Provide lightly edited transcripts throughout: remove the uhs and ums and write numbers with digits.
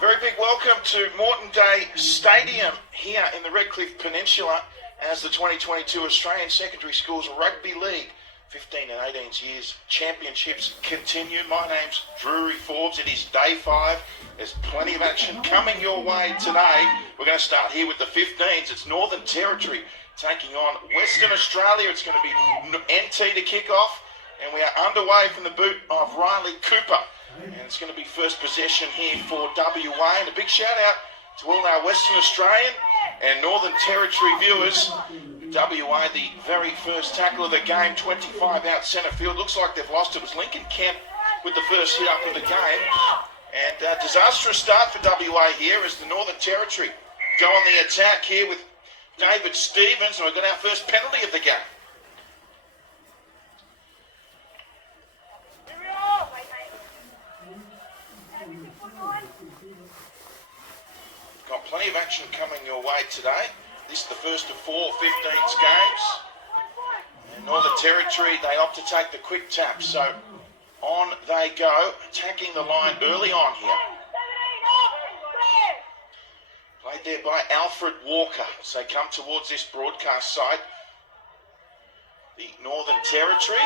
Very big welcome to Moreton Day Stadium here in the Redcliffe Peninsula as the 2022 Australian Secondary Schools Rugby League 15 and 18 years championships continue. My name's Drury Forbes. It is day 5. There's plenty of action coming your way today. We're going to start here with the 15s. It's Northern Territory taking on Western Australia. It's going to be NT to kick off, and we are underway from the boot of Riley Cooper. And it's going to be first possession here for WA. And a big shout out to all our Western Australian and Northern Territory viewers. WA, the very first tackle of the game, 25 out centre field. Looks like they've lost. It was Lincoln Kemp with the first hit up of the game. And disastrous start for WA here as the Northern Territory go on the attack here with David Stevens. And we've got our first penalty of the game. Got plenty of action coming your way today. This is the first of 4 15s games. And Northern Territory, they opt to take the quick tap. So on they go, attacking the line early on here. Played there by Alfred Walker as they come towards this broadcast side. The Northern Territory.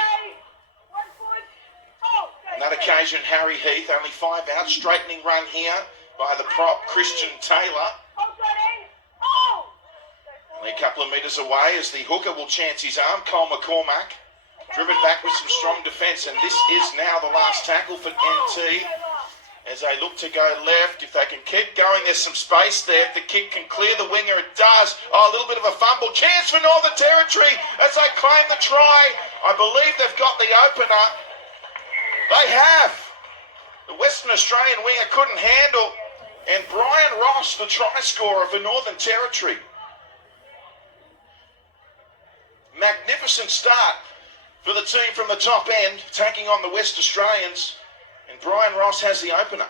On that occasion, Harry Heath, only 5 out, straightening run here by the prop, Christian Taylor. Only a couple of metres away as the hooker will chance his arm, Cole McCormack. Driven back with some strong defence, and this is now the last tackle for NT as they look to go left. If they can keep going, there's some space there. If the kick can clear the winger, it does. Oh, a little bit of a fumble. Chance for Northern Territory as they claim the try. I believe they've got the opener. They have. The Western Australian winger couldn't handle. And Brian Ross, the try scorer for Northern Territory. Magnificent start for the team from the top end, taking on the West Australians. And Brian Ross has the opener.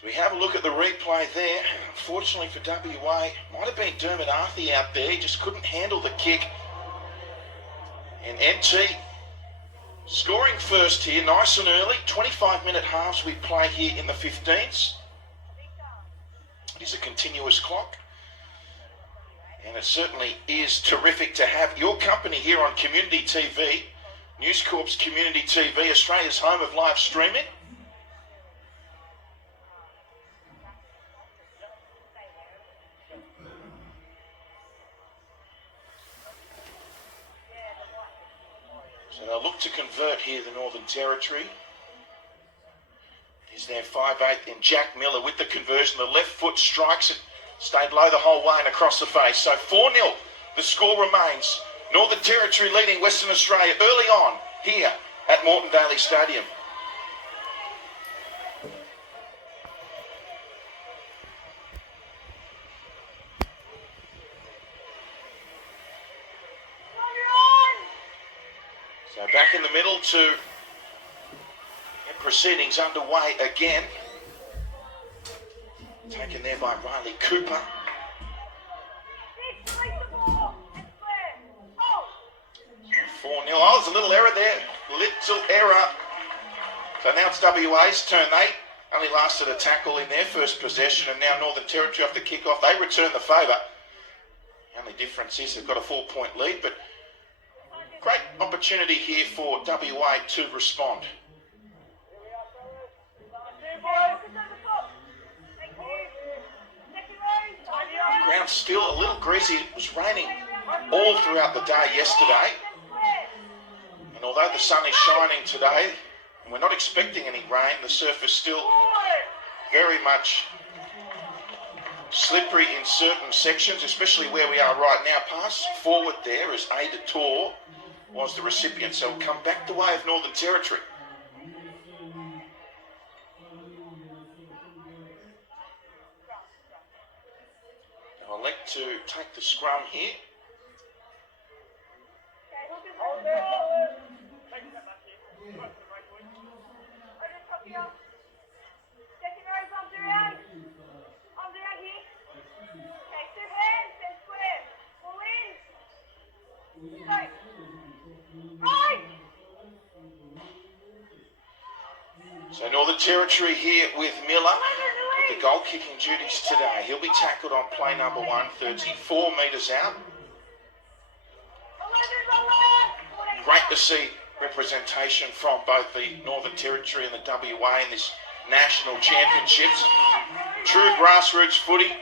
So we have a look at the replay there. Unfortunately for WA, might have been Dermot Arthey out there. He just couldn't handle the kick. And NT scoring first here, nice and early. 25-minute halves we play here in the 15s. It is a continuous clock. And it certainly is terrific to have your company here on Community TV. News Corp's Community TV, Australia's home of live streaming. So they'll look to convert here, the Northern Territory. He's there 5'8", and Jack Miller with the conversion. The left foot strikes it, stayed low the whole way and across the face. So 4-0, the score remains. Northern Territory leading Western Australia early on here at Moreton Day Stadium. So back in the middle to proceedings underway again. Taken there by Riley Cooper. 4-0. Oh, there's a little error there. Little error. So now it's WA's turn. They only lasted a tackle in their first possession, and now Northern Territory off the kick-off. They return the favour. The only difference is they've got a 4-point lead, but great opportunity here for WA to respond. The ground's still a little greasy. It was raining all throughout the day yesterday. And although the sun is shining today, and we're not expecting any rain, the surface still very much slippery in certain sections, especially where we are right now. Pass forward there as Ada Tor was the recipient, so we'll come back the way of Northern Territory. Now I'll elect to take the scrum here. So Northern Territory here with Miller with the goal kicking duties today. He'll be tackled on play number 1, 34 metres out. Great to see representation from both the Northern Territory and the WA in this national championships. True grassroots footy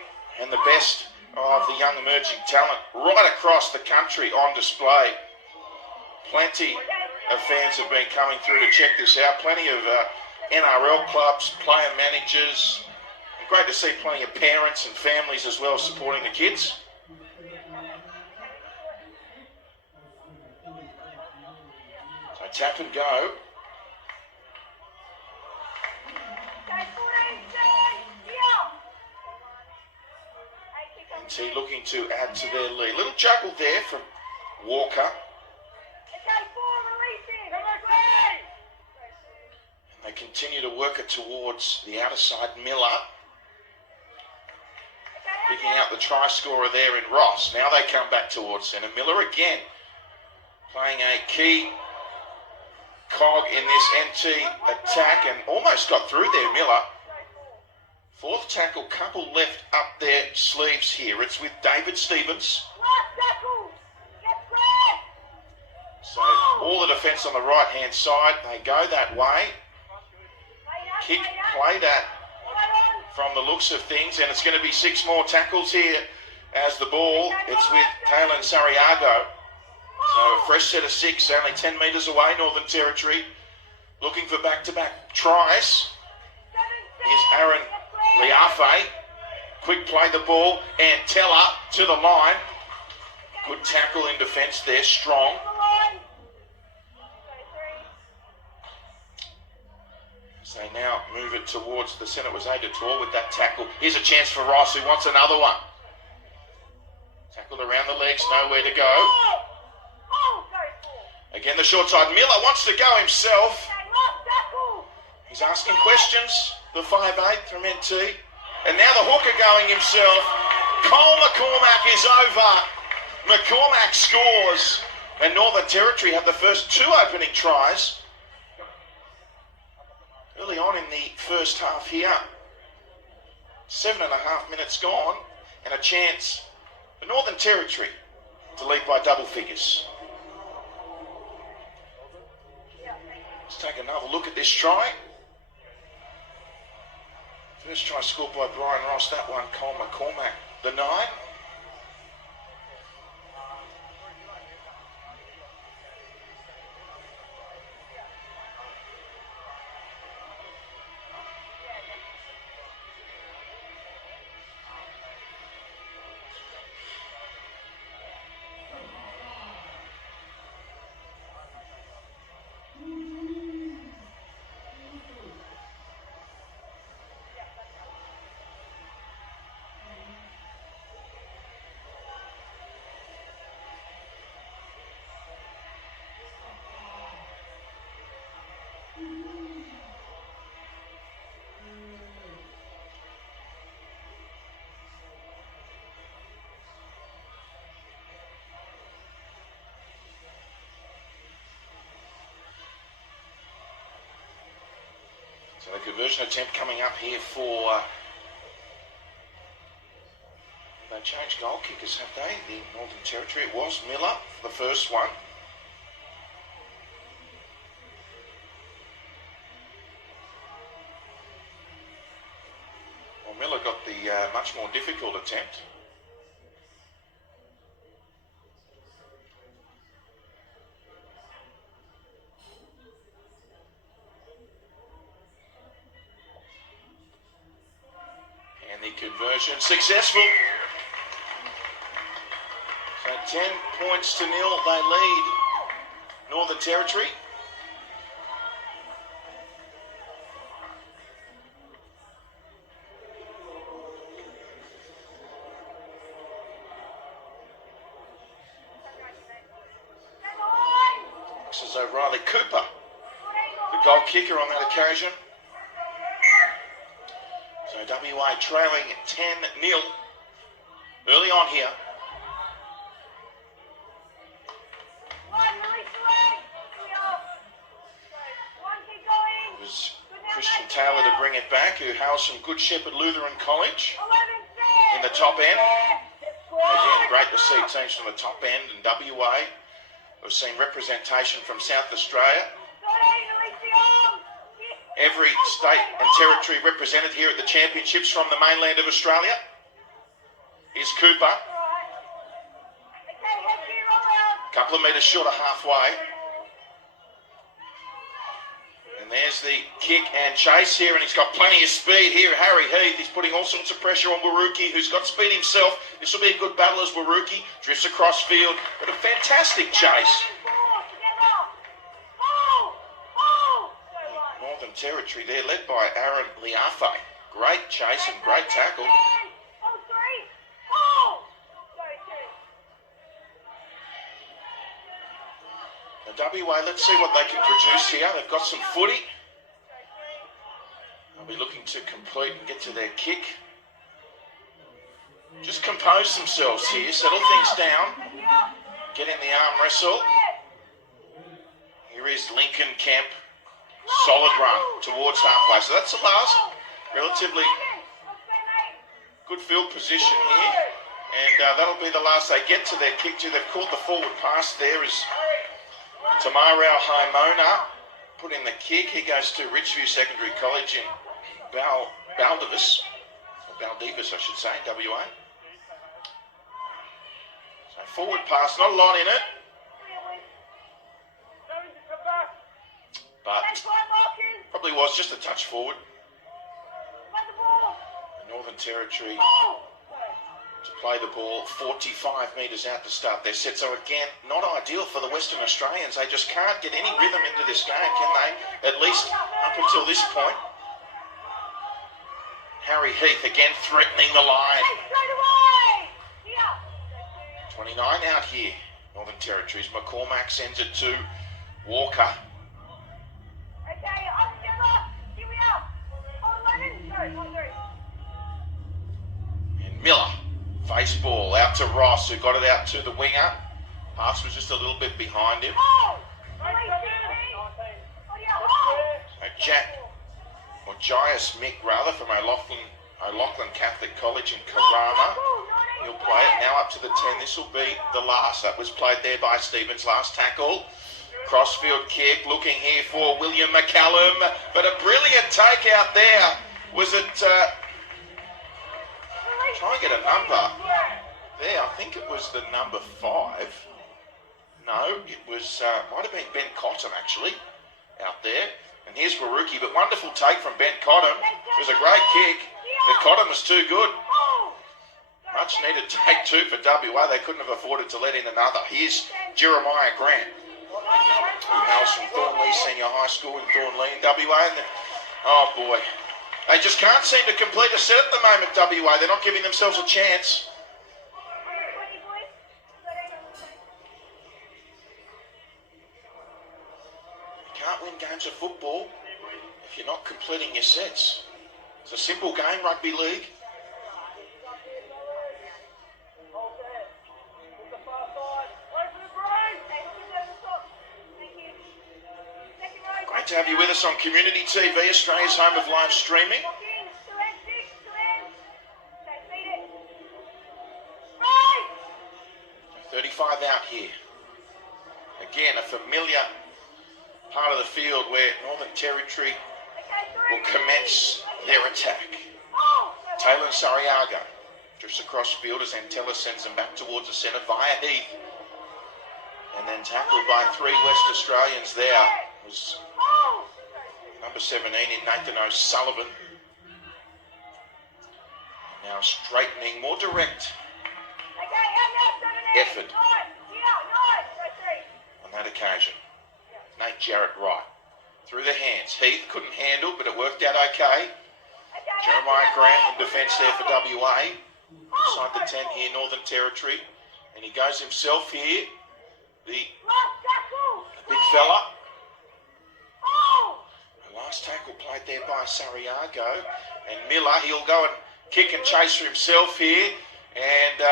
and the best of the young emerging talent right across the country on display. Plenty of fans have been coming through to check this out. Plenty of NRL clubs, player managers. Great to see plenty of parents and families as well supporting the kids. So tap and go. NT looking to add to their lead. Little juggle there from Walker. And they continue to work it towards the outer side, Miller. Picking out the try scorer there in Ross. Now they come back towards centre. Miller again playing a key cog in this NT attack and almost got through there, Miller. Fourth tackle, couple left up their sleeves here. It's with David Stevens. So all the defence on the right-hand side, they go that way. Kick played at from the looks of things, and it's going to be 6 more tackles here as the ball, it's with Taylor Sariago. So a fresh set of 6, only 10 metres away, Northern Territory. Looking for back-to-back tries. Here's Aaron Liafe. Quick play the ball, and Teller to the line. Good tackle in defence there, strong. So now move it towards the centre. It was Adetor with that tackle. Here's a chance for Ross, who wants another one. Tackled around the legs, nowhere to go. Again, the short side. Miller wants to go himself. He's asking questions. The 5'8" from NT. And now the hooker going himself. Cole McCormack is over. McCormack scores. And Northern Territory have the first 2 opening tries early on in the first half here. 7.5 minutes gone, and a chance for Northern Territory to lead by double figures. Let's take another look at this try. First try scored by Brian Ross, that one Cole McCormack, the 9. So the conversion attempt coming up here for... they changed goal kickers, have they? The Northern Territory. It was Miller for the first one. Well, Miller got the much more difficult attempt. And the conversion successful. So 10 points to 0, they lead Northern Territory. This is O'Reilly Cooper, the goal kicker on that occasion. So WA trailing 10-0 early on here. It was Christian bring it back, who hails from Good Shepherd Lutheran College in the top end. Again, great to see teams from the top end in WA. We've seen representation from South Australia. Every state and territory represented here at the championships from the mainland of Australia. Here's Cooper. Couple of metres short of halfway. And there's the kick and chase here, and he's got plenty of speed here. Harry Heath, he's putting all sorts of pressure on Waruki, who's got speed himself. This will be a good battle as Waruki drifts across field, but a fantastic chase. Northern Territory there, led by Aaron Liafe. Great chase and great tackle. WA, let's see what they can produce here. They've got some footy. They'll be looking to complete and get to their kick. Just compose themselves here, settle things down, get in the arm wrestle. Here is Lincoln Kemp. Solid run towards halfway. So that's the last. Relatively good field position here. And that'll be the last they get to their kick to. They've called the forward pass there as Tamarau Haimona put in the kick. He goes to Ridgeview Secondary College in Baldivis, I should say, WA. So forward pass, not a lot in it. But probably was just a touch forward. The Northern Territory to play the ball 45 metres out to start their set. So again, not ideal for the Western Australians. They just can't get any rhythm into this game, can they? At least up until this point. Harry Heath again threatening the line. 29 out here, Northern Territories. McCormack sends it to Walker. And Miller. Face ball out to Ross, who got it out to the winger. Pass was just a little bit behind him. Gias Mick, rather, from O'Loughlin Catholic College in Karama. He'll play it now up to the 10. This will be the last. That was played there by Stevens, last tackle. Crossfield kick, looking here for William McCallum. But a brilliant take out there. Was it... Try and get a number there. I think it was the number 5. No, it was, might have been Ben Cotton actually, out there. And here's Waruki, but wonderful take from Ben Cotton. It was a great kick, but Cotton was too good. Much needed take 2 for WA. They couldn't have afforded to let in another. Here's Jeremiah Grant, who hails from Thornley Senior High School in Thornley in WA. And oh boy. They just can't seem to complete a set at the moment, WA. They're not giving themselves a chance. You can't win games of football if you're not completing your sets. It's a simple game, rugby league. Great to have you with us on Community TV, Australia's home of live streaming. 35 out here. Again, a familiar part of the field where Northern Territory will commence their attack. Taylor Sariaga drifts across field as Antella sends them back towards the centre via Heath. And then tackled by 3 West Australians there was number 17 in Nathan O'Sullivan. Now straightening, more direct effort on that occasion. Nate Jarrett Wright through the hands. Heath couldn't handle, but it worked out okay. Jeremiah Grant in defence there for WA. Inside the 10 here, Northern Territory. And he goes himself here. The big fella. The last tackle played there by Sariago. And Miller, he'll go and kick and chase for himself here. And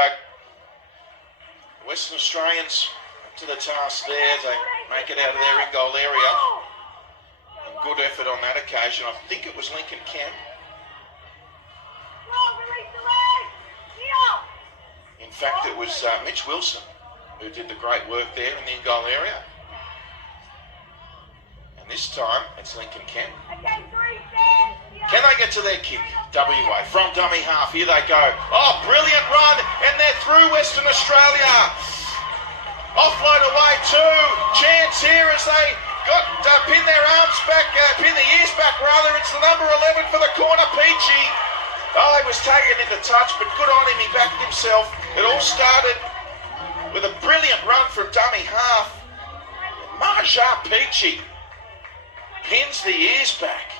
Western Australians up to the task there. They make it out of their in-goal area. And good effort on that occasion. I think it was Lincoln Kemp. In fact, it was Mitch Wilson who did the great work there in the in-goal area. And this time, it's Lincoln Kemp. Can they get to their kick? WA from dummy half. Here they go. Oh, brilliant run. And they're through Western Australia. Offload away too. Chance here as they got pin their arms back, pin the ears back rather. It's the number 11 for the corner, Peachy. Oh, he was taken into touch, but good on him. He backed himself. It all started with a brilliant run from dummy half. Marja Peachy pins the ears back.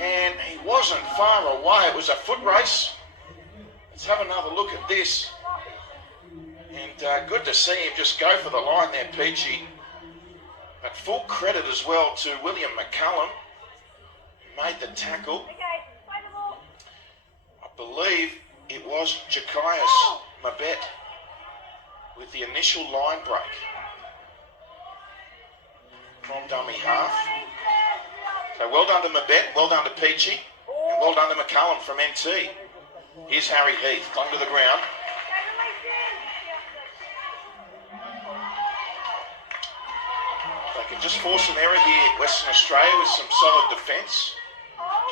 And he wasn't far away. It was a foot race. Let's have another look at this. And good to see him just go for the line there, Peachy. But full credit as well to William McCullum, who made the tackle. I believe it was Jakias Mabet with the initial line break from dummy half. So well done to Mabet, well done to Peachy, and well done to McCullum from NT. Here's Harry Heath, clung to the ground. They can just force an error here, Western Australia, with some solid defence.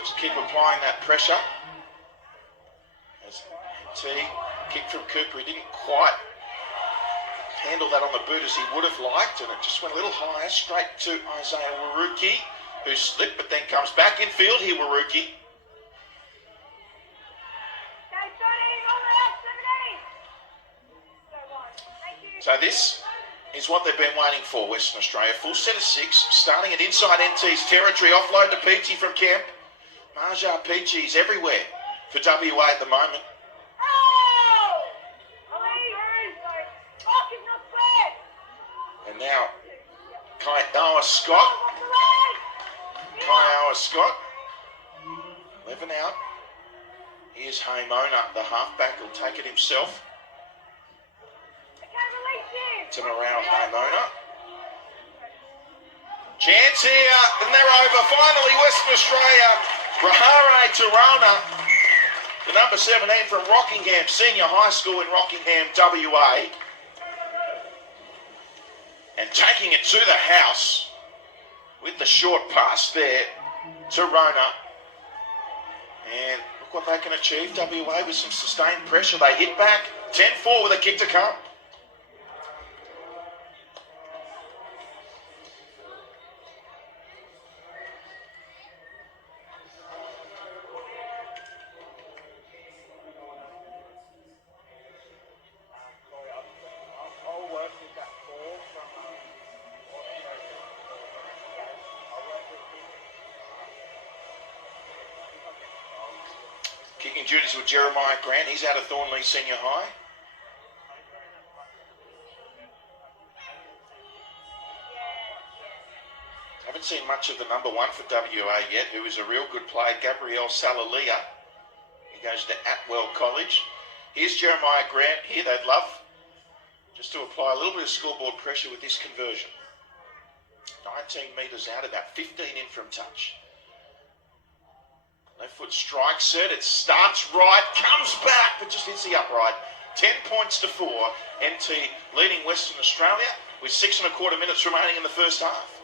Just keep applying that pressure. As NT kicked from Cooper, he didn't quite handle that on the boot as he would have liked, and it just went a little higher, straight to Isaiah Waruki, who slipped but then comes back in field here, Waruki. So this is what they've been waiting for, Western Australia. Full set of 6, starting at inside NT's territory. Offload to Peachy from Kemp. Marja Peachy's everywhere for WA at the moment. And now, Kaiawa Scott. Kaiawa Scott. 11 out. Here's Haimona, the halfback, who'll take it himself. To Morale Haimona. Chance here, and they're over. Finally, Western Australia. Rahare Tarana, the number 17 from Rockingham Senior High School in Rockingham, WA. And taking it to the house with the short pass there to Rona. And look what they can achieve, WA, with some sustained pressure. They hit back, 10-4 with a kick to come. Kicking duties with Jeremiah Grant. He's out of Thornley Senior High. Haven't seen much of the number 1 for WA yet, who is a real good player, Gabrielle Salalia. He goes to Atwell College. Here's Jeremiah Grant. Here they'd love just to apply a little bit of scoreboard pressure with this conversion. 19 metres out, about 15 in from touch. Left foot strikes it. It starts right, comes back, but just hits the upright. 10 points to 4. NT leading Western Australia with 6 1/4 minutes remaining in the first half.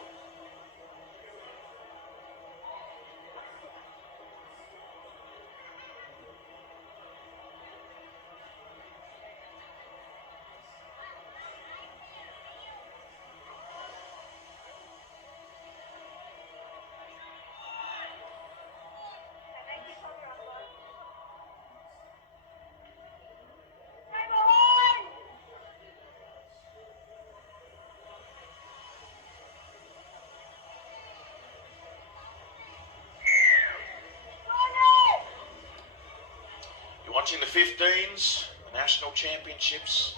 Watching the 15s, the national championships,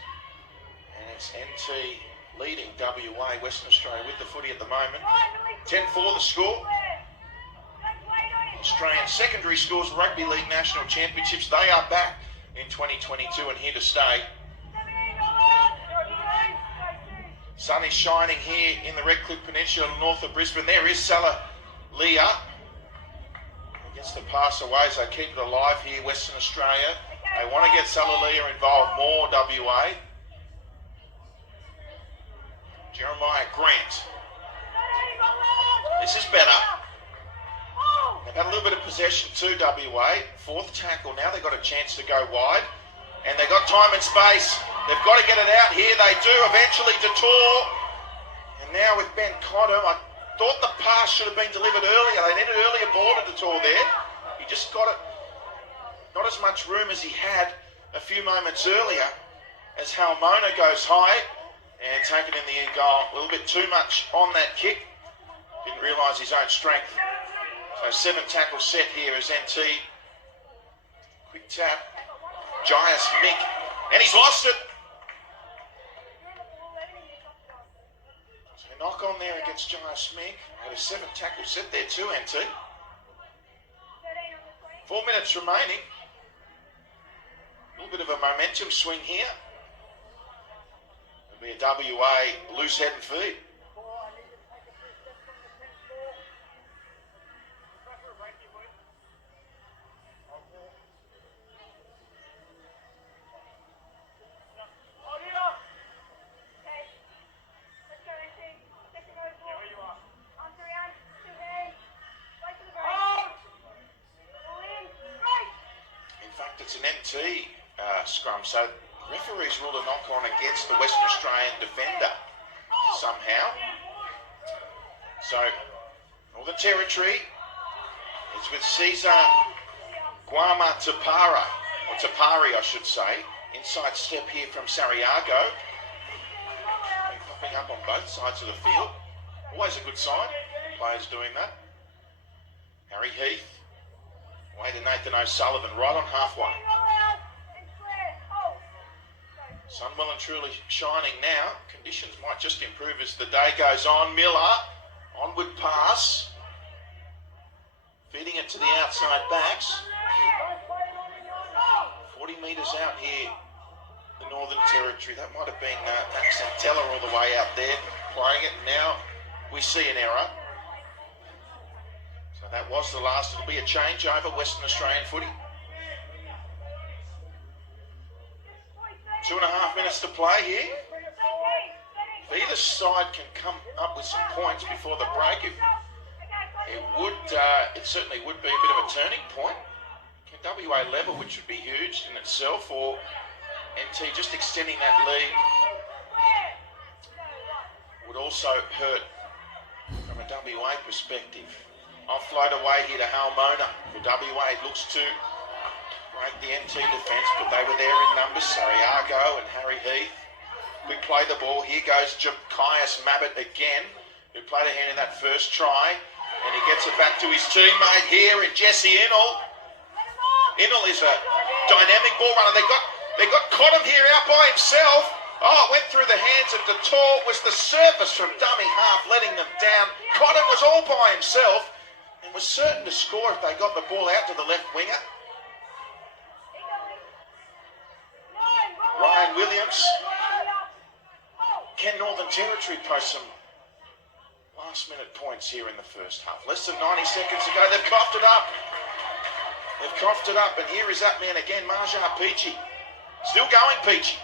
and it's NT leading WA, Western Australia with the footy at the moment. 10-4 the score. Australian secondary schools rugby league national championships, they are back in 2022 and here to stay. Sun is shining here in the Redcliffe Peninsula north of Brisbane. There is Salah Leah gets the pass away, so they keep it alive here, Western Australia. They want to get Leah involved more, WA. Jeremiah Grant. This is better. They've had a little bit of possession too, WA. Fourth tackle, now they've got a chance to go wide. And they've got time and space. They've got to get it out here. They do eventually to Tor. And now with Ben Cottam, I thought the pass should have been delivered earlier. They needed earlier ball to Tor there. He just got it. Not as much room as he had a few moments earlier as Halmona goes high and taken in the goal. A little bit too much on that kick. Didn't realise his own strength. So 7 tackle set here is NT. Quick tap. Jaius Mick. And he's lost it. So knock on there against Jaius Mick. Had a 7 tackle set there too, NT. 4 minutes remaining. A little bit of a momentum swing here. It'll be a WA loose head and feed. It's an NT scrum, so referees ruled a knock-on against the Western Australian defender somehow. So, Northern Territory is with Caesar Guama Tapara, or Tapari I should say. Inside step here from Sariago. Been popping up on both sides of the field. Always a good sign, players doing that. Harry Heath. Way to Nathan O'Sullivan, right on halfway. Sun well and truly shining now. Conditions might just improve as the day goes on. Miller, onward pass. Feeding it to the outside backs. 40 metres out here, the Northern Territory. That might have been Santella all the way out there playing it. Now we see an error. So that was the last. It'll be a changeover, Western Australian footy. 2.5 minutes to play here. If either side can come up with some points before the break, it certainly would be a bit of a turning point. Can WA level, which would be huge in itself, or NT just extending that lead would also hurt from a WA perspective. Offload away here to Halmona. For WA, it looks to break the NT defence, but they were there in numbers. Sariago and Harry Heath. Quick play the ball. Here goes Jackias Mabbott again, who played a hand in that first try. And he gets it back to his teammate here in Jesse Innell. Innell is a dynamic ball runner. They got Cottam here out by himself. Oh, it went through the hands of Detour. Was the service from dummy half letting them down. Cottam was all by himself and was certain to score if they got the ball out to the left winger. Ryan Williams. Can Northern Territory post some last-minute points here in the first half? Less than 90 seconds to go. They've coughed it up. They've coughed it up. And here is that man again, Marja Peachy. Still going, Peachy.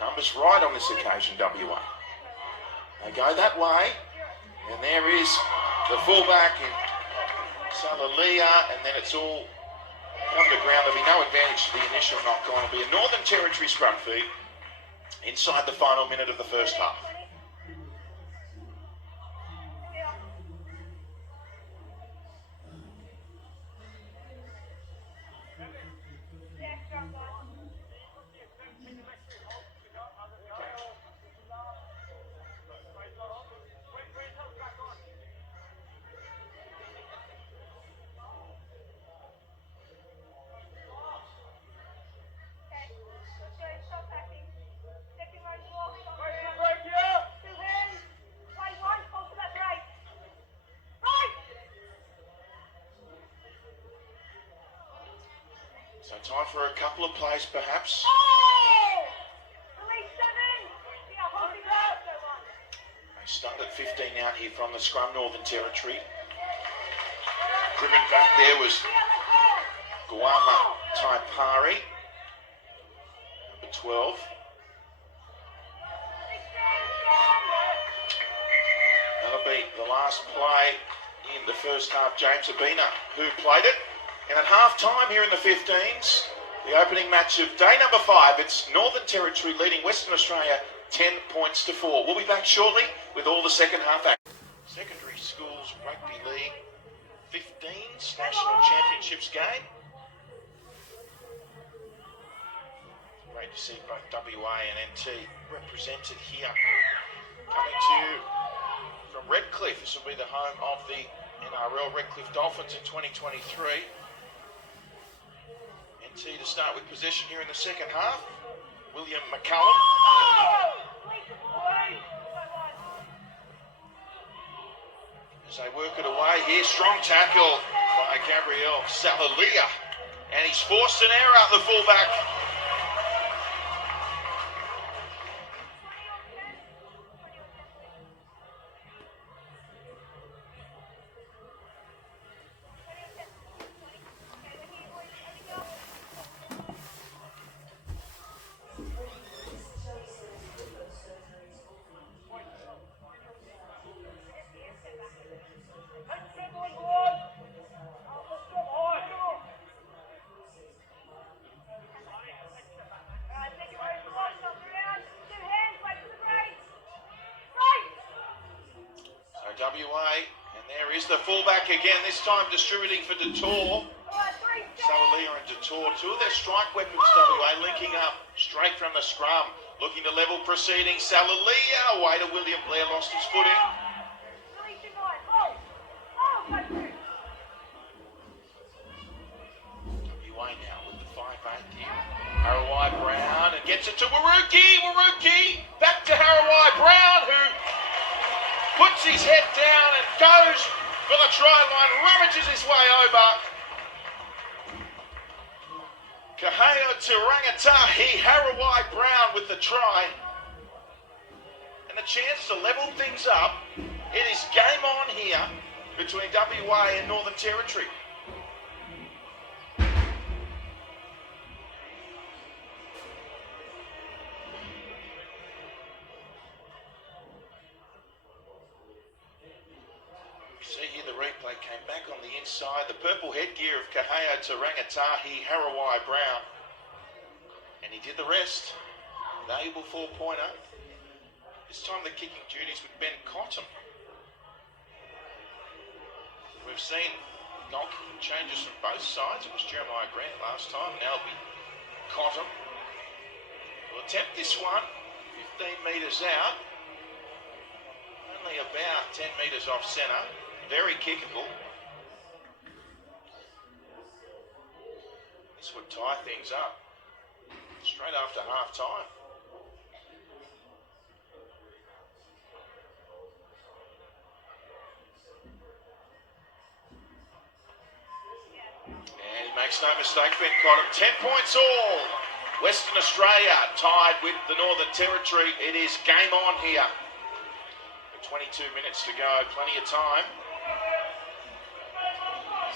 Numbers right on this occasion, WA. They go that way. And there is the fullback in Salalia, and then it's all underground. There'll be no advantage to the initial knock-on. It'll be a Northern Territory scrum feed inside the final minute of the first half. So time for a couple of plays perhaps. They started 15 out here from the scrum, Northern Territory. Driven back there was Guama Taipari, number 12. That'll be the last play in the first half. James Abina, who played it. And at half-time here in the 15s, the opening match of day number 5, it's Northern Territory leading Western Australia 10 points to 4. We'll be back shortly with all the second half action. Secondary Schools Rugby League 15s National Championships game. Great to see both WA and NT represented here. Coming to you from Redcliffe. This will be the home of the NRL Redcliffe Dolphins in 2023. NT to start with possession here in the second half. William McCullum. As they work it away here, strong tackle by Gabriel Salalia. And he's forced an error, the fullback. WA, and there is the fullback again, this time distributing for Detour. Salalia and Detour, two of their strike weapons, WA, linking up straight from the scrum, looking to level proceeding. Salalia, away to William Blair, lost his footing. WA now with the 5-8 here. Harawai Brown, and gets it to Waruki, back to Harawai Brown, who puts his head down and goes for the try line, ravages his way over. Kaheo to Rangatahi, Harawai Brown with the try. And a chance to level things up. It is game on here between WA and Northern Territory. See here the replay came back on the inside. The purple headgear of Kaheo to Rangatahi, Harawai Brown. And he did the rest. Valuable 4-pointer. This time the kicking duties with Ben Cotton. We've seen goal kicking changes from both sides. It was Jeremiah Grant last time. Now it'll be Cotton. We'll attempt this one. 15 metres out. Only about 10 metres off centre. Very kickable. This would tie things up straight after half time. And he makes no mistake, Ben Cotton. 10 points all. Western Australia tied with the Northern Territory. It is game on here. 22 minutes to go, plenty of time.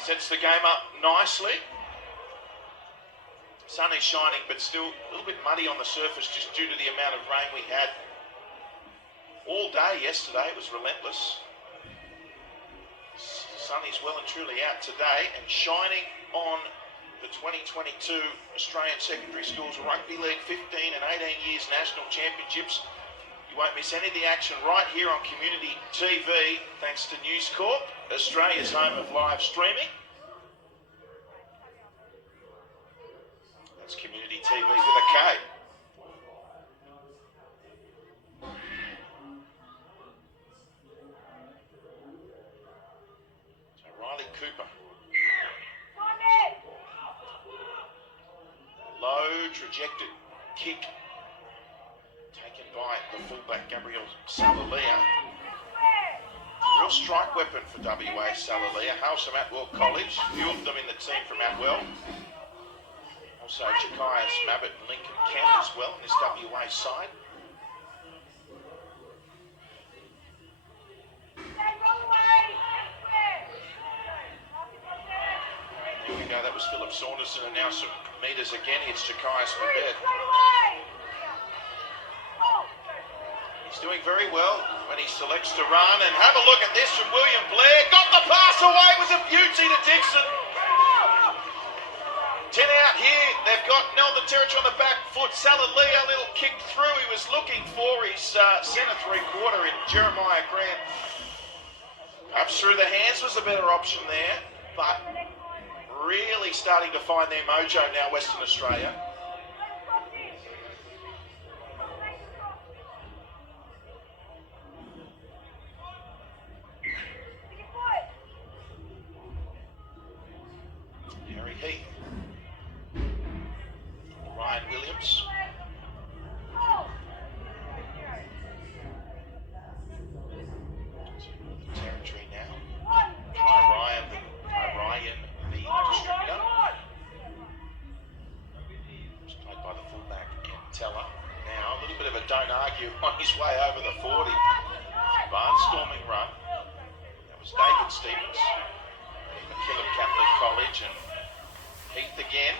Sets the game up nicely. Sun is shining, but still a little bit muddy on the surface just due to the amount of rain we had all day yesterday. It was relentless. Sun is well and truly out today and shining on the 2022 Australian Secondary Schools Rugby League 15 and 18 years National Championships. You won't miss any of the action right here on Community TV, thanks to News Corp, Australia's home of live streaming. That's Community TV with a K. So Riley Cooper. Low trajected kick taken by the fullback Gabriel Salalia. Real strike weapon for WA Salalia. Hails from Atwell College. Few of them in the team from Atwell. Also Jakias Mabbott and Lincoln Kent as well in this WA side. was Philip Saunderson, and now some metres again. It's Jackias Babette. He's doing very well when he selects to run. And have a look at this from William Blair. Got the pass away. It was a beauty to Dixon. 10 out here. They've got Northern Territory on the back foot. Salalia, a little kick through. He was looking for his centre three-quarter in Jeremiah Grant. Perhaps through the hands was a better option there. But really starting to find their mojo now, Western Australia. Harry Heath. Ryan Williams. Territory now. Ryan, the distributor. Just played by the fullback, Teller. Now a little bit of a don't argue on his way over the 40. Barnstorming run. That was David Stevens. McKillop Catholic College, and Heath again.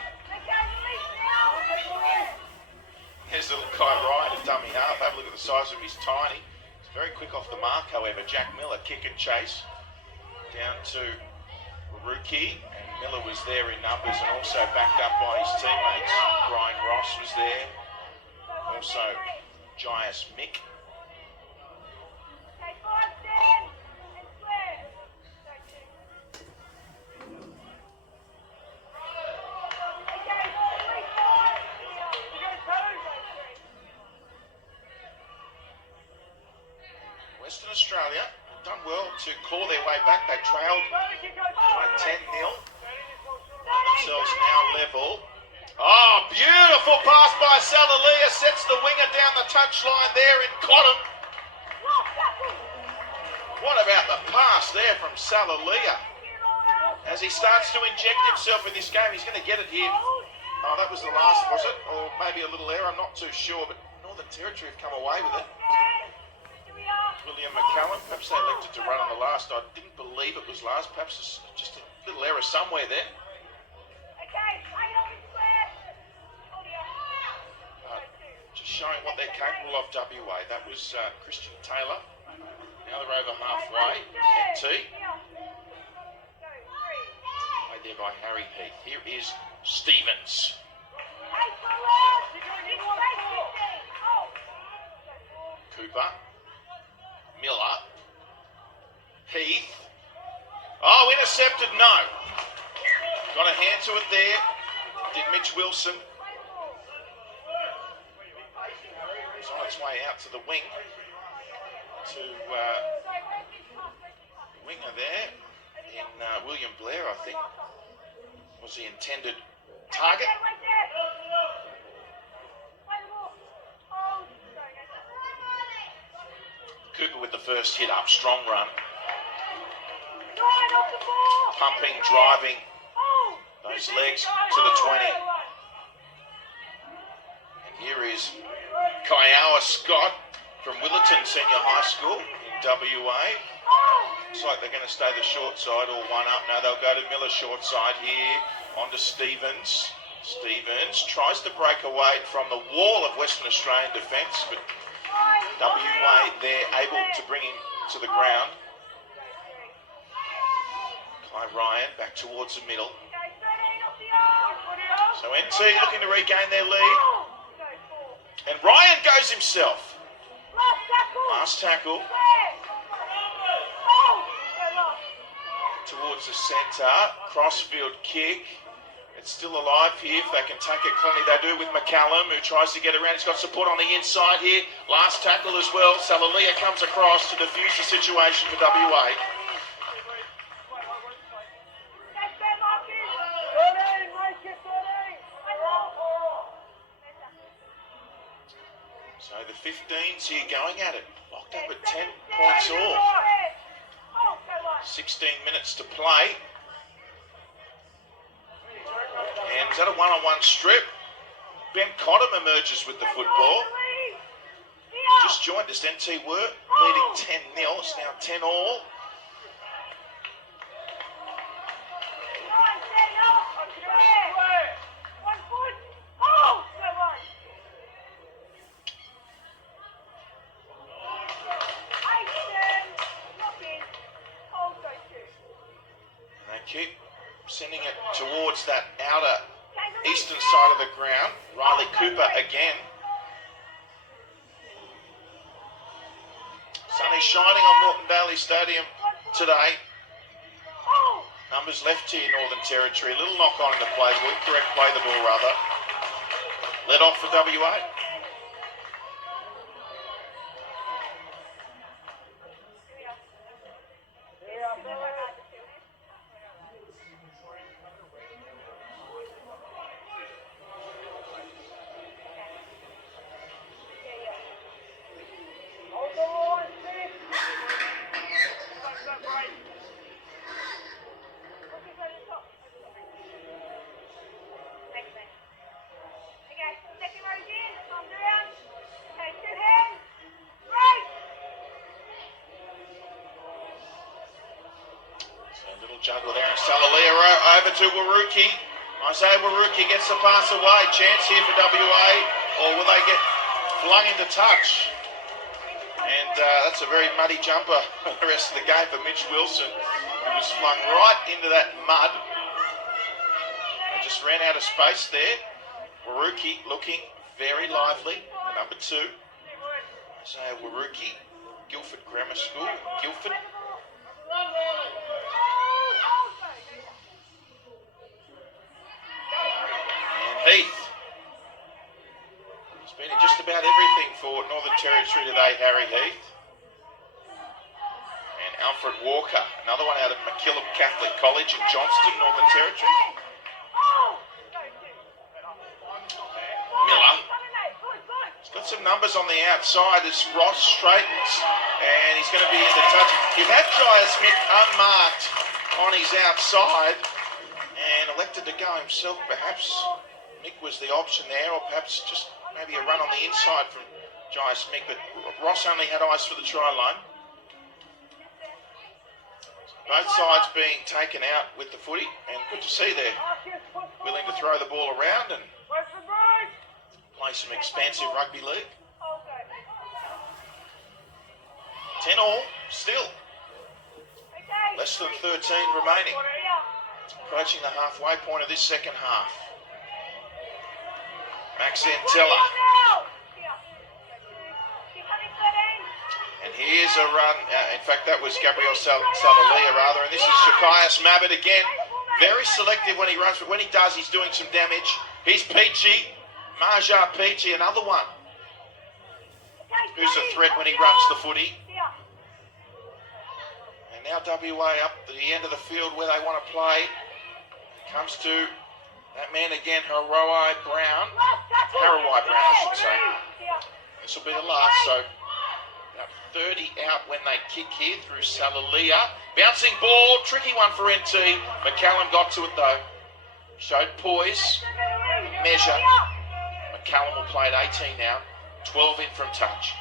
There's little Kai Ryan, a dummy half. Have a look at the size of his tiny. He's very quick off the mark, however. Jack Miller, kick and chase. Down to Rookie, and Miller was there in numbers and also backed up by his teammates. Brian Ross was there. Also, Jaius Mick. Western Australia have done well to claw their way back. They trailed by 10-0. Themselves now level. Oh, beautiful pass by Salalia. Sets the winger down the touchline there and caught him. What about the pass there from Salalia? As he starts to inject himself in this game, he's going to get it here. Oh, that was the last, was it? Or maybe a little error, I'm not too sure, but Northern Territory have come away with it. William McCallum, perhaps they elected to run on the last. I didn't believe it was last. Perhaps just a little error somewhere there. Just showing what they're capable of, WA. That was Christian Taylor. Now they're over halfway. NT. Played there by Harry Heath. Here is Stevens. Cooper. Miller. Heath. Oh, intercepted, no. Got a hand to it there. Did Mitch Wilson. It's on its way out to the wing. To the winger there. In William Blair, I think, was the intended target. Cooper with the first hit up, strong run. Pumping, driving those legs to the 20. And here is Kiowa Scott from Willerton Senior High School in WA. Looks like they're going to stay the short side or one up. No, they'll go to Miller short side here. On to Stevens. Stevens tries to break away from the wall of Western Australian defence, but WA, they're able to bring him to the ground. Kai Ryan back towards the middle. So NT looking to regain their lead. And Ryan goes himself. Last tackle. Towards the centre. Crossfield kick. It's still alive here if they can take it cleanly. They do with McCallum, who tries to get around. He's got support on the inside here. Last tackle as well. Salalia comes across to defuse the situation for WA. So the 15s here going at it. Locked up at 10 points all. 16 minutes to play. And is that a one-on-one strip? Ben Cottam emerges with the football. Just joined us, NT were leading 10-0. It's now 10 all. Keep sending it towards that outer eastern side of the ground. Riley Cooper again. Sun is shining on Moreton Daly Stadium today. Numbers left here, Northern Territory. A little knock on into play. Correct play the ball, rather. Led off for WA. Juggle there, and Salalia over to Waruki. Isaiah Waruki gets the pass away. Chance here for WA, or will they get flung into touch? And that's a very muddy jumper for the rest of the game for Mitch Wilson, who was flung right into that mud. They just ran out of space there. Waruki looking very lively. The number 2, Isaiah Waruki, Guildford Grammar School, Guildford. Heath. He's been in just about everything for Northern Territory today, Harry Heath. And Alfred Walker, another one out of McKillop Catholic College in Johnston, Northern Territory. Miller. He's got some numbers on the outside as Ross straightens, and he's going to be in the touch. You've had Jai Smith unmarked on his outside and elected to go himself, perhaps. Mick was the option there, or perhaps just maybe a run on the inside from Jai Smith, but Ross only had eyes for the try line. Both sides being taken out with the footy, and good to see they're willing to throw the ball around and play some expansive rugby league. 10 all, still. Less than 13 remaining. Approaching the halfway point of this second half. Max Antella. And here's a run. In fact, that was Gabriel Salalia, rather. And this is Shakias Mabbott again. Very selective when he runs, but when he does, he's doing some damage. He's Peachy. Marja Peachy, another one. Who's a threat when he runs the footy. And now WA up to the end of the field where they want to play. Comes to that man again, Harawai Brown. Harawai Brown, I should say. This will be the last, so about 30 out when they kick here through Salalia. Bouncing ball, tricky one for NT. McCallum got to it though. Showed poise, measure. McCallum will play at 18 now. 12 in from touch.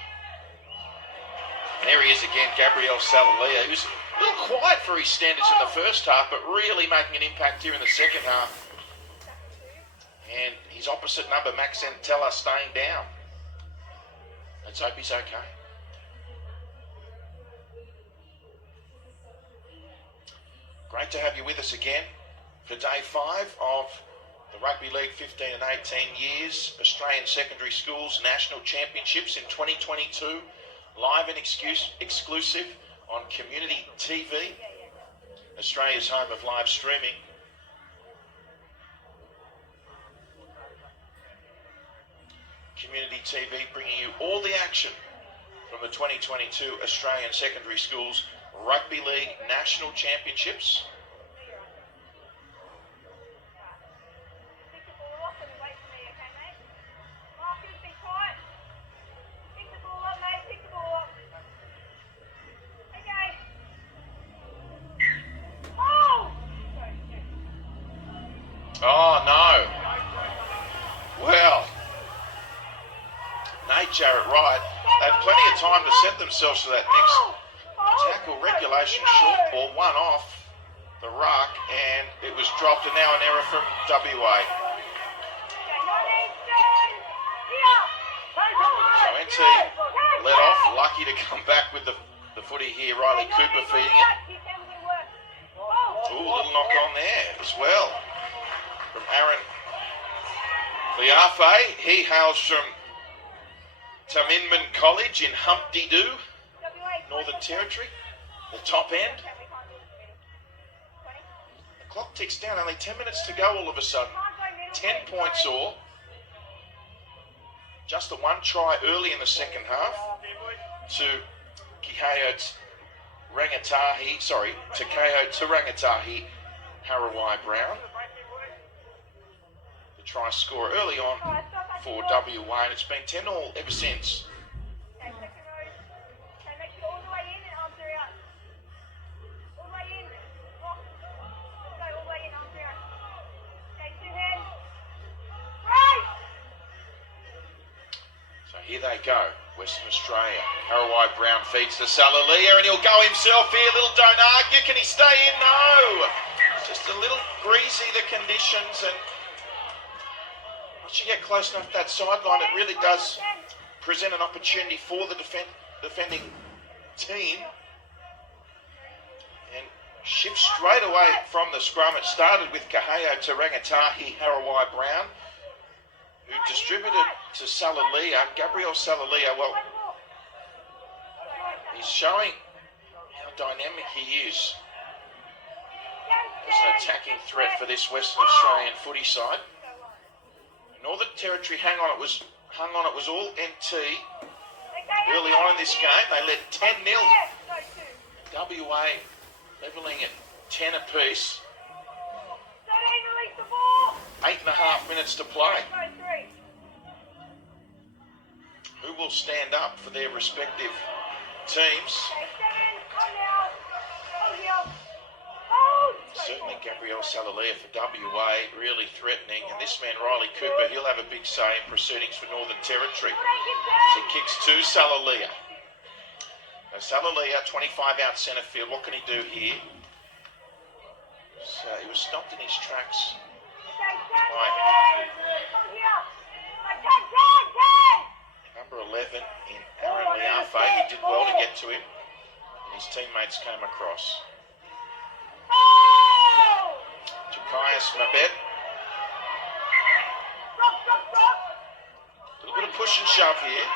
And there he is again, Gabriel Salalia, who's a little quiet for his standards in the first half, but really making an impact here in the second half. And his opposite number, Max Antella, staying down. Let's hope he's okay. Great to have you with us again for day 5 of the Rugby League 15 and 18 years Australian Secondary Schools National Championships in 2022. Live and exclusive on Community TV, Australia's home of live streaming. Community TV bringing you all the action from the 2022 Australian Secondary Schools Rugby League National Championships. Oh no. Well, Nate Jarrett Wright had plenty of time to set themselves for that next tackle. Regulation short ball, one off the ruck, and it was dropped, and now an error from WA. So NT let off, lucky to come back with the footy here. Riley Cooper feeding it. Ooh, a little knock on there as well from Aaron Liafe. He hails from Taminman College in Humpty-Doo, Northern Territory, the top end. The clock ticks down, only 10 minutes to go all of a sudden. 10 points all. Just the one try early in the second half to Takeo Tarangatahi Harawai Brown. The try score early on for WA, and it's been 10-all ever since. So here they go, Western Australia. Harawai Brown feeds to Salalia, and he'll go himself here. Little don't argue. Can he stay in? No. Just a little greasy, the conditions, and once you get close enough to that sideline, it really does present an opportunity for the defending team. And shift straight away from the scrum. It started with Kaheo Tarangatahi Harawai Brown, who distributed to Salalia. Gabriel Salalia, well, he's showing how dynamic he is as an attacking threat for this Western Australian footy side. Northern Territory hung on, it was all NT early on in this game. They led 10-0. WA levelling at 10 apiece. 8.5 minutes to play. Who will stand up for their respective teams? Certainly Gabriel Salalia for WA, really threatening. And this man, Riley Cooper, he'll have a big say in proceedings for Northern Territory. He kicks to Salalia. Now Salalia, 25 out centre field. What can he do here? So he was stopped in his tracks by number 11 in Aaron Liafe. He did well to get to him, and his teammates came across. Jakaias Mabet. A little bit of push and shove here.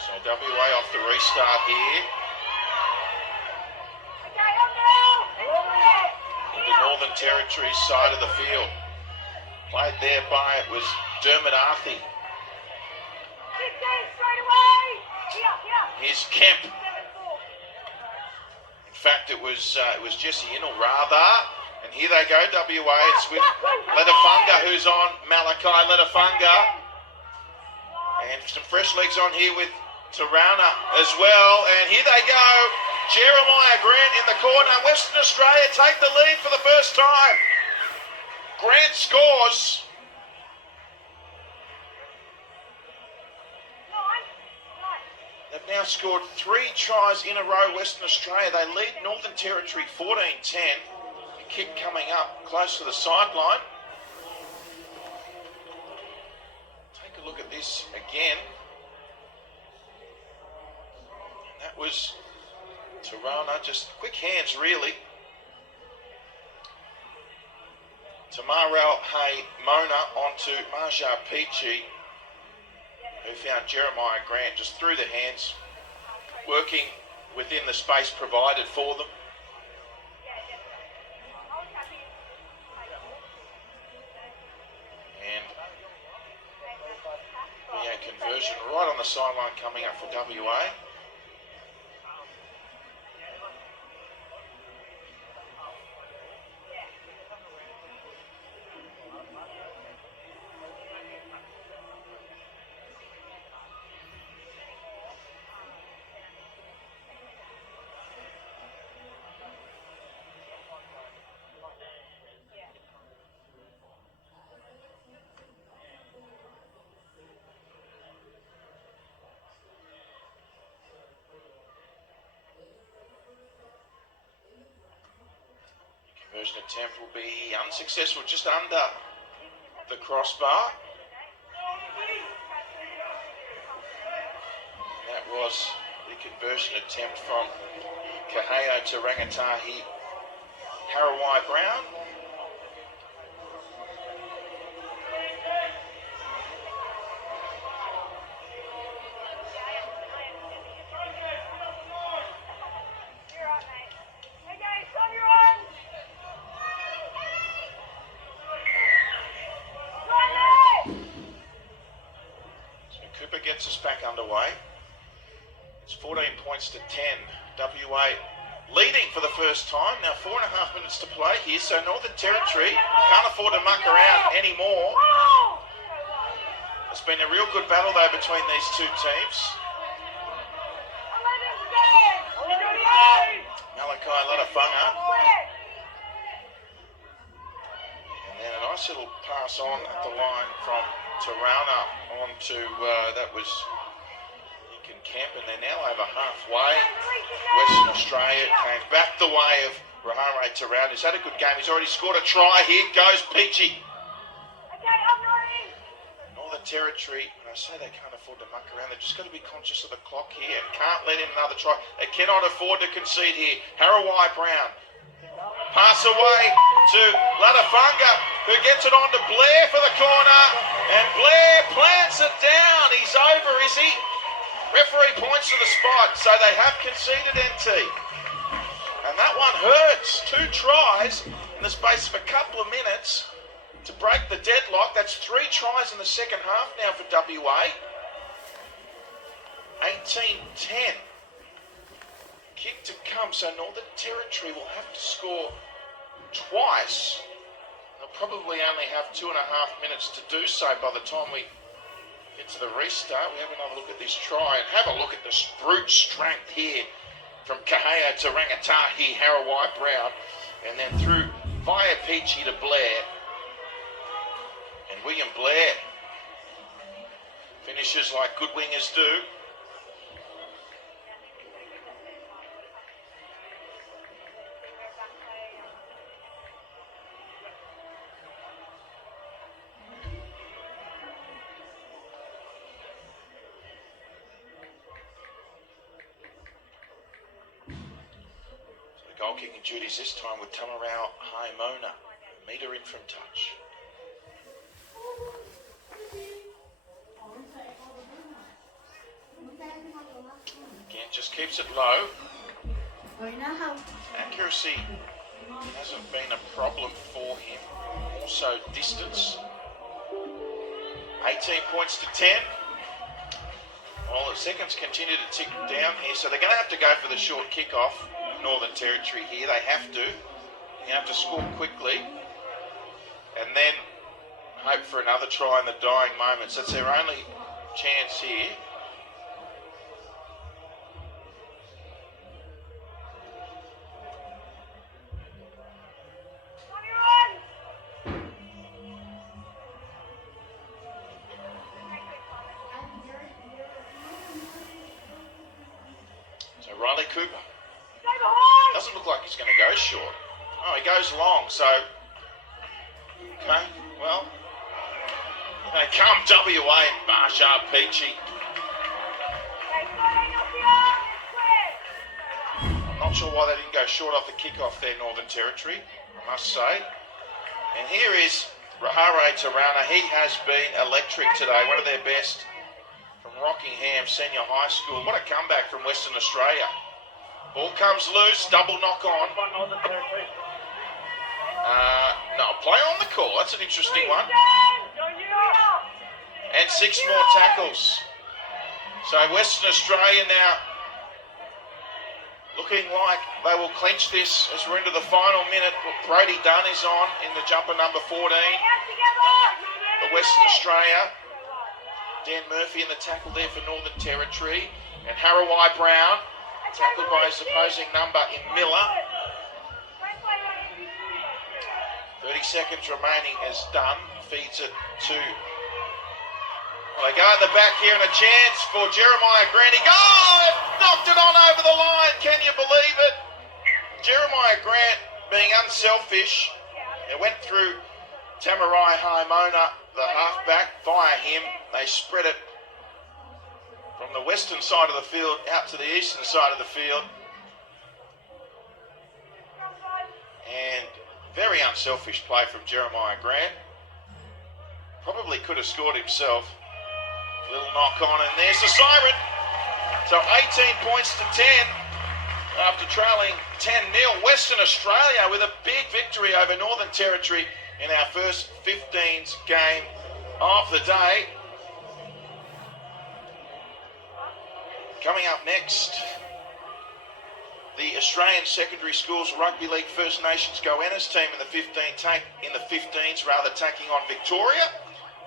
So WA off the restart here. Into Northern Territory's side of the field. Played there by, it was Dermot Arthey. Here's Kemp. In fact, it was Jesse Innell rather. And here they go, WA. It's with Letafunga, who's on. Malachi Letafunga. And some fresh legs on here with Tarana as well. And here they go. Jeremiah Grant in the corner. Western Australia take the lead for the first time. Grant scores. They've now scored 3 tries in a row, Western Australia. They lead Northern Territory 14-10. A kick coming up close to the sideline. Take a look at this again. And that was Tarana, just quick hands really. Tamarel Hay Mona onto Marja Peachy, who found Jeremiah Grant just through the hands, working within the space provided for them. And a conversion right on the sideline coming up for WA. Conversion attempt will be unsuccessful, just under the crossbar. And that was the conversion attempt from Kaheo to Rangatahi Harawai Brown. Gets us back underway. It's 14 points to 10. WA leading for the first time. Now 4.5 minutes to play here, so Northern Territory can't afford to muck around anymore. It's been a real good battle though between these two teams. Malachi Latafunga. And then a nice little pass on at the line from Tarana on to, that was Lincoln Kemp, and they're now over halfway. Western Australia came back the way of Rahare Tarana. He's had a good game. He's already scored a try. Here goes Peachy. Northern Territory, when I say they can't afford to muck around, they've just got to be conscious of the clock here. Can't let in another try. They cannot afford to concede here. Harawai Brown. Pass away to Latafunga, who gets it on to Blair for the corner, and Blair plants it down. He's over, is he? Referee points to the spot, so they have conceded NT. And that one hurts. 2 tries in the space of a couple of minutes to break the deadlock. That's 3 tries in the second half now for WA. 18-10. Kick to come, so Northern Territory will have to score twice. They'll probably only have 2.5 minutes to do so by the time we get to the restart. We have another look at this try and have a look at the brute strength here from Kaheo to Rangatahi Harawai Brown, and then through via Peachy to Blair. And William Blair finishes like good wingers do. Goal kicking duties this time with Tamarau Haimona. Meter in from touch. Again, just keeps it low. Accuracy hasn't been a problem for him. Also distance. 18 points to 10. Well, the seconds continue to tick down here, so they're going to have to go for the short kickoff. Northern Territory here, they have to. You have to score quickly and then hope for another try in the dying moments. That's their only chance here. So Riley Cooper. Doesn't look like he's going to go short. Oh, he goes long, so... Okay, well... They come WA and Marshall Peachy. I'm not sure why they didn't go short off the kickoff there, Northern Territory, I must say. And here is Rahare Tarana. He has been electric today, one of their best from Rockingham Senior High School. What a comeback from Western Australia. Ball comes loose, double knock on. No, play on the call. That's an interesting one. And 6 more tackles. So Western Australia now looking like they will clinch this as we're into the final minute. Brody Dunn is on in the jumper number 14 for Western Australia. Dan Murphy in the tackle there for Northern Territory. And Harawai Brown tackled by his opposing number in Miller. 30 seconds remaining as Dunn feeds it to... Well, they go at the back here and a chance for Jeremiah Grant. He knocked it on over the line. Can you believe it? Jeremiah Grant being unselfish. It went through Tamarai Haimona, the halfback, via him. They spread it from the western side of the field out to the eastern side of the field. And very unselfish play from Jeremiah Grant. Probably could have scored himself. Little knock on, and there's the siren. So 18 points to 10 after trailing 10-0. Western Australia with a big victory over Northern Territory in our first 15s game of the day. Coming up next, the Australian Secondary Schools Rugby League First Nations Goannas team in the 15s taking on Victoria.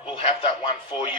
We'll have that one for you.